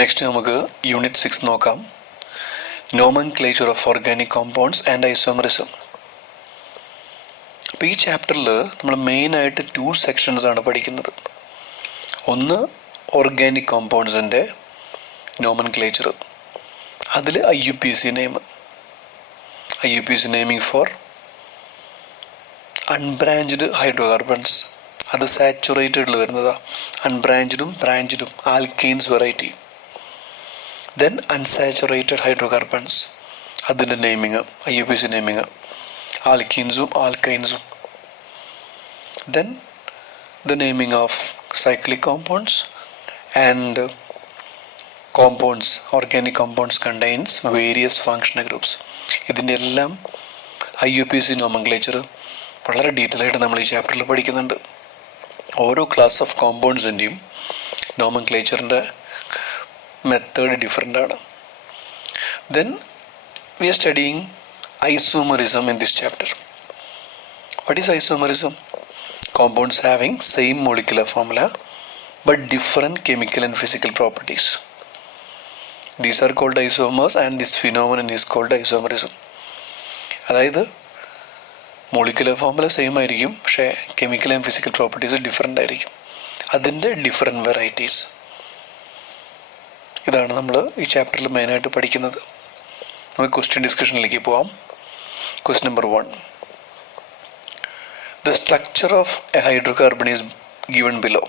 Next നമുക്ക് unit 6 നോക്കാം. Nomenclature of organic compounds and isomerism. അപ്പോൾ ഈ ചാപ്റ്ററിൽ നമ്മൾ മെയിനായിട്ട് 2 സെക്ഷൻസ് ആണ് പഠിക്കുന്നത്. ഒന്ന് ഓർഗാനിക് കോമ്പൗണ്ട്സിൻ്റെ നോമൻക്ലേച്ചർ, അതിൽ IUPAC name, IUPAC naming for unbranched hydrocarbons, അത് സാച്ചുറേറ്റഡിൽ വരുന്നതാണ്. അൺബ്രാഞ്ച്ഡും ബ്രാഞ്ച്ഡും alkanes variety. Then unsaturated hydrocarbons, അതിൻ്റെ നെയിമിങ് IUPAC നെയിമിങ് ആൽക്കീൻസും ആൽക്കൈൻസും. Then the naming of cyclic compounds and compounds, organic compounds contains various functional groups. ഇതിൻ്റെ എല്ലാം IUPAC നോമൻക്ലേച്ചർ വളരെ ഡീറ്റെയിൽ ആയിട്ട് നമ്മൾ ഈ ചാപ്റ്ററിൽ പഠിക്കുന്നുണ്ട്. ഓരോ ക്ലാസ് ഓഫ് കോമ്പൗണ്ട്സിൻ്റെയും നോമൻക്ലേച്ചറിൻ്റെ മെത്തേഡ് ഡിഫറെൻ്റ് ആണ്. Then we are studying isomerism in this chapter. What is isomerism? Compounds having same molecular formula but different chemical and physical properties. These are called isomers and this phenomenon is called isomerism. അതായത് molecular formula same ആയിരിക്കും, പക്ഷേ chemical and physical properties different ആയിരിക്കും. അതിൻ്റെ different varieties, ഇതാണ് നമ്മൾ ഈ ചാപ്റ്ററിൽ മെയിനായിട്ട് പഠിക്കുന്നത്. നമുക്ക് ക്വസ്റ്റ്യൻ ഡിസ്കഷനിലേക്ക് പോവാം. Question number 1. The structure of a hydrocarbon is given below.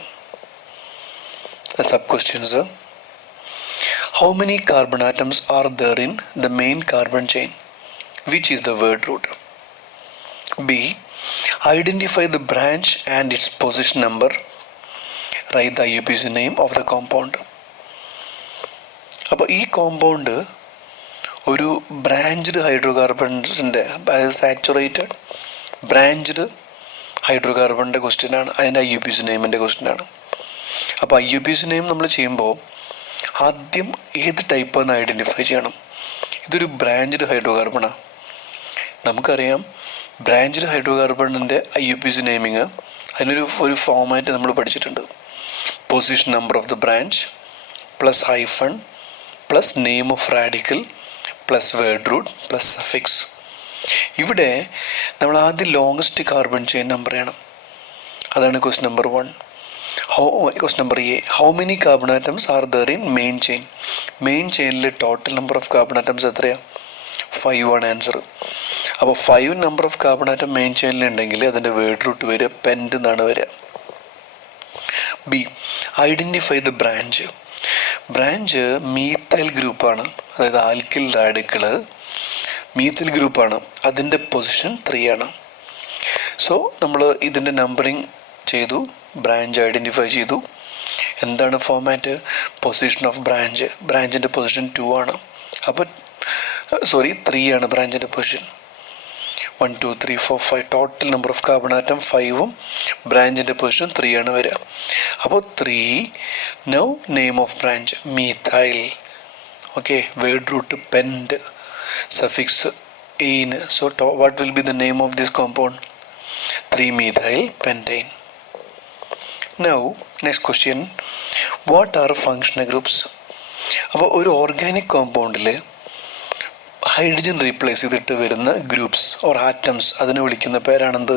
The sub-questions are: how many carbon atoms are there in the main carbon chain? Which is the word root? B. Identify the branch and its position number. Write the IUPAC name of the compound. അപ്പോൾ ഈ compound ഒരു branched ഹൈഡ്രോകാർബൺസിൻ്റെ, അതായത് saturated branched ഹൈഡ്രോകാർബണിൻ്റെ ക്വസ്റ്റ്യനാണ്. അതിൻ്റെ IUPAC നെയിമിൻ്റെ ക്വസ്റ്റ്യനാണ്. അപ്പോൾ IUPAC name നമ്മൾ ചെയ്യുമ്പോൾ ആദ്യം ഏത് ടൈപ്പാണെന്ന് ഐഡൻറ്റിഫൈ ചെയ്യണം. ഇതൊരു ബ്രാഞ്ച്ഡ് ഹൈഡ്രോകാർബണാണ്. നമുക്കറിയാം ബ്രാഞ്ച്ഡ് ഹൈഡ്രോകാർബണിൻ്റെ IUPAC നെയിമിങ്, അതിനൊരു ഫോമാറ്റ് നമ്മൾ പഠിച്ചിട്ടുണ്ട്. Position number of the branch plus hyphen plus name of radical plus word root plus suffix. ഇവിടെ നമ്മൾ ആദ്യം ലോങ്സ്റ്റ് കാർബൺ ചെയിൻ നമ്പർ ചെയ്യണം. അതാണ് question number 1. Question number A. How many carbon atoms are there in main chain? Main ചെയിനിൽ total number of carbon atoms എത്രയാണ്? 5 ആണ് answer. അപ്പോൾ 5 number of carbon atom main ചെയിനിലുണ്ടെങ്കിൽ അതിൻ്റെ വേർഡ് റൂട്ട് വരിക പെൻഡ് എന്നാണ് വരിക. B. Identify the branch. Branch methyl ഗ്രൂപ്പാണ്, അതായത് ആൽക്കിൽ റാഡിക്കൾ മീത്തൈൽ ഗ്രൂപ്പാണ്. അതിൻ്റെ പൊസിഷൻ 3 ആണ്. സോ നമ്മൾ ഇതിൻ്റെ നമ്പറിങ് ചെയ്തു, ബ്രാഞ്ച് ഐഡൻറ്റിഫൈ ചെയ്തു. എന്താണ് ഫോമാറ്റ്? Position of branch. ബ്രാഞ്ചിൻ്റെ പൊസിഷൻ 2 ആണ്. അപ്പോൾ 3 ആണ് ബ്രാഞ്ചിൻ്റെ position. 1 2 3 4 5 total number of carbon atom 5ഉം ബ്രാഞ്ചിൻ്റെ പൊസിഷൻ 3 ആണ് വരിക. അപ്പോൾ 3. Now name of branch methyl. Okay, word root pent, suffix ane. So what will be the name of this compound? 3-methyl pentane. Now next question, what are functional groups? അപ്പോൾ ഒരു organic കോമ്പൗണ്ടിൽ hydrogen replace ചെയ്തിട്ട് വരുന്ന groups or atoms, അതിനെ വിളിക്കുന്ന പേരാണെന്ത്?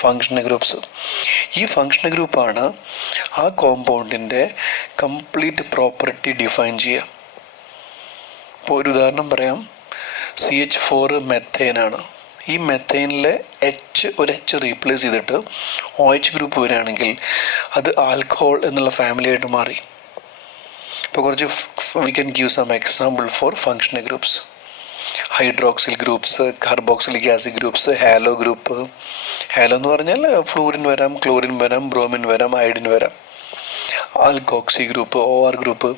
Functional groups. ഈ functional ഗ്രൂപ്പാണ് ആ കോമ്പൗണ്ടിൻ്റെ കംപ്ലീറ്റ് പ്രോപ്പർട്ടി ഡിഫൈൻ ചെയ്യുക. ഇപ്പോൾ ഒരു ഉദാഹരണം പറയാം. CH4 മെത്തേനാണ്. ഈ മെത്തേനിലെ ഒരു H റീപ്ലേസ് ചെയ്തിട്ട് OH ഗ്രൂപ്പ് വരികയാണെങ്കിൽ അത് ആൽക്കഹോൾ എന്നുള്ള ഫാമിലി ആയിട്ട് മാറി. ഇപ്പോൾ കുറച്ച് we can give some example for functional groups. Hydroxyl groups, carboxylic acid groups, halo group. Halo എന്ന് പറഞ്ഞാൽ ഫ്ലൂറിൻ വരാം, ക്ലോറിൻ വരാം, ബ്രോമിൻ വരാം, അയഡിൻ വരാം. Alkoxy group, OR group.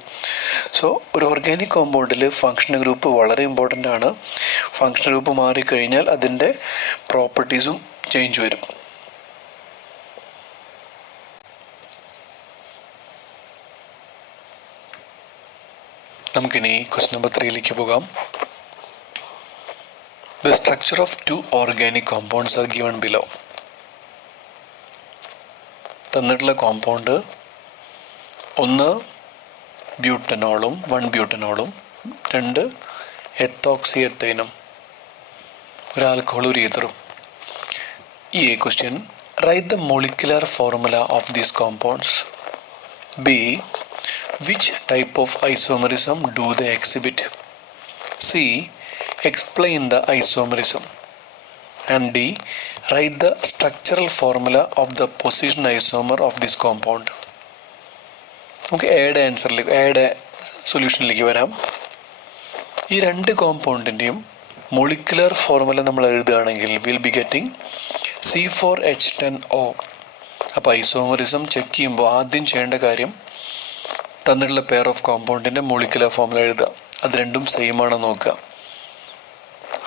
So ഒരു ഓർഗാനിക് കോമ്പൗണ്ടിൽ ഫങ്ഷണൽ ഗ്രൂപ്പ് വളരെ ഇമ്പോർട്ടൻ്റ് ആണ്. ഫങ്ഷണൽ ഗ്രൂപ്പ് മാറിക്കഴിഞ്ഞാൽ അതിൻ്റെ പ്രോപ്പർട്ടീസും ചേഞ്ച് വരും. നമുക്കിനി ക്വസ്റ്റ്യൻ നമ്പർ 3ലേക്ക് പോകാം. The structure of 2 organic compounds are given below. തന്നിട്ടുള്ള കോമ്പൗണ്ട് ഒന്ന് ബ്യൂട്ടനോളും 1 ബ്യൂട്ടനോളും 2 എത്തോക്സി എത്തൈനും ഒരു ആൽക്കഹോൾ ഒരു ഈതറും. ഈ question write the molecular formula of these compounds. B which type of isomerism do they exhibit? C explain the isomerism. And D write the structural formula of the position isomer of this compound. നമുക്ക് എയുടെ ആൻസറിലേക്ക് എയുടെ സൊല്യൂഷനിലേക്ക് വരാം. ഈ രണ്ട് കോമ്പൗണ്ടിൻ്റെയും molecular formula നമ്മൾ എഴുതുകയാണെങ്കിൽ will be getting C4H10O. അപ്പോൾ isomerism check ചെയ്യുമ്പോൾ ആദ്യം ചെയ്യേണ്ട കാര്യം തന്നിട്ടുള്ള പെയർ ഓഫ് കോമ്പൗണ്ടിൻ്റെ മോളിക്കുലർ ഫോർമുല എഴുതുക. അത് രണ്ടും സെയിം ആണോ നോക്കുക.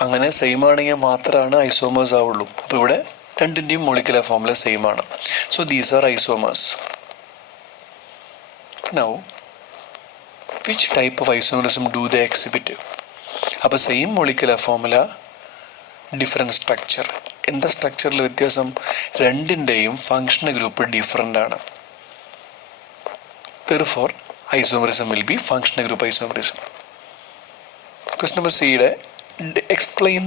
അങ്ങനെ സെയിം ആണെങ്കിൽ മാത്രമാണ് ഐസോമേഴ്സ് ആവുള്ളൂ. അപ്പോൾ ഇവിടെ രണ്ടിൻ്റെയും മോളിക്കുലർ ഫോർമുല സെയിം ആണ്. So these are isomers. Now which type of isomerism do they exhibit? അപ്പോൾ same molecular formula, different structure. എന്താ സ്ട്രക്ചറിൽ വ്യത്യാസം? രണ്ടിൻ്റെയും ഫങ്ഷണൽ ഗ്രൂപ്പ് ഡിഫറെൻ്റ് ആണ്. Therefore, isomerism will be functional group isomerism. Question number C, explain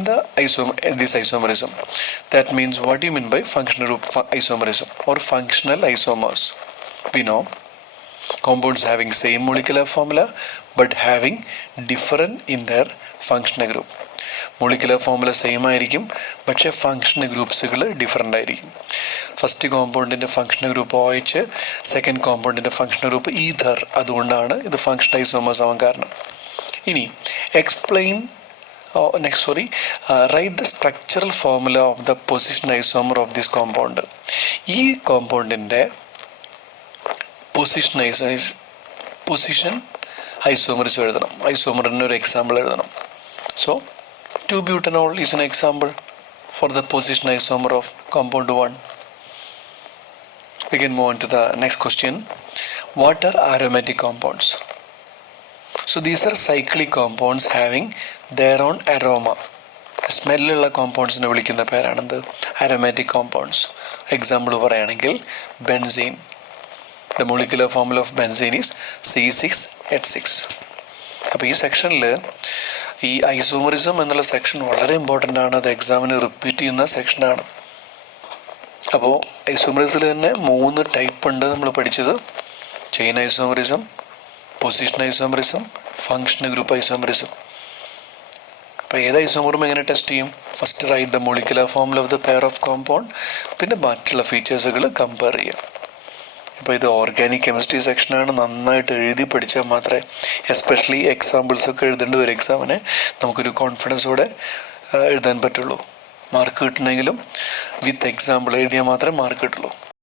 this isomerism. That means what do you mean by functional group isomerism or functional isomers? We know compounds having same molecular formula but having different in their functional group. Molecular formula same ആയിരിക്കും, പക്ഷേ functional ഗ്രൂപ്പ്സുകൾ different ആയിരിക്കും. First കോമ്പൗണ്ടിൻ്റെ functional group OH, second കോമ്പൗണ്ടിൻ്റെ functional group ether. അതുകൊണ്ടാണ് ഇത് functional isomers ആവാൻ കാരണം. ഇനി write the structural formula of the position isomer of this compound. ഈ കോമ്പൗണ്ടിൻ്റെ പൊസിഷൻ ഐസോമറിസം എഴുതണം. ഐസോമറിന് ഒരു എക്സാമ്പിൾ എഴുതണം. So 2-butanol is an example for the position isomer of compound 1. We can move on to the next question. What are aromatic compounds? So these are cyclic compounds having their own aroma. സ്മെല്ലുള്ള കോമ്പൗണ്ട്സിനെ വിളിക്കുന്ന പേരാണെന്ത്? Aromatic compounds. Example പറയുകയാണെങ്കിൽ benzene. The molecular formula of benzene is C6H6. അപ്പോൾ ഈ സെക്ഷനിൽ ഈ isomerism എന്നുള്ള സെക്ഷൻ വളരെ ഇമ്പോർട്ടൻ്റ് ആണ്. അത് എക്സാമിന് റിപ്പീറ്റ് ചെയ്യുന്ന സെക്ഷനാണ്. അപ്പോൾ ഐസോമറിസത്തിൽ തന്നെ 3 ടൈപ്പ് ഉണ്ട് നമ്മൾ പഠിച്ചത്. Chain isomerism, position isomerism, functional group isomerism. അപ്പോൾ ഏത് ഐസോമറും എങ്ങനെ ടെസ്റ്റ് ചെയ്യും? First write the molecular formula of the pair of compound, പിന്നെ ബാക്കിയുള്ള ഫീച്ചേഴ്സുകൾ കമ്പയർ ചെയ്യാം. ഇപ്പോൾ ഇത് ഓർഗാനിക് കെമിസ്ട്രി സെക്ഷനാണ്. നന്നായിട്ട് എഴുതി പഠിച്ചാൽ മാത്രമേ, എസ്പെഷ്യലി എക്സാമ്പിൾസൊക്കെ എഴുതേണ്ട ഒരു എക്സാമിനെ നമുക്കൊരു കോൺഫിഡൻസോടെ എഴുതാൻ പറ്റുള്ളൂ. മാർക്ക് കിട്ടണമെങ്കിലും വിത്ത് എക്സാമ്പിൾ എഴുതിയാൽ മാത്രമേ മാർക്ക് കിട്ടുള്ളൂ.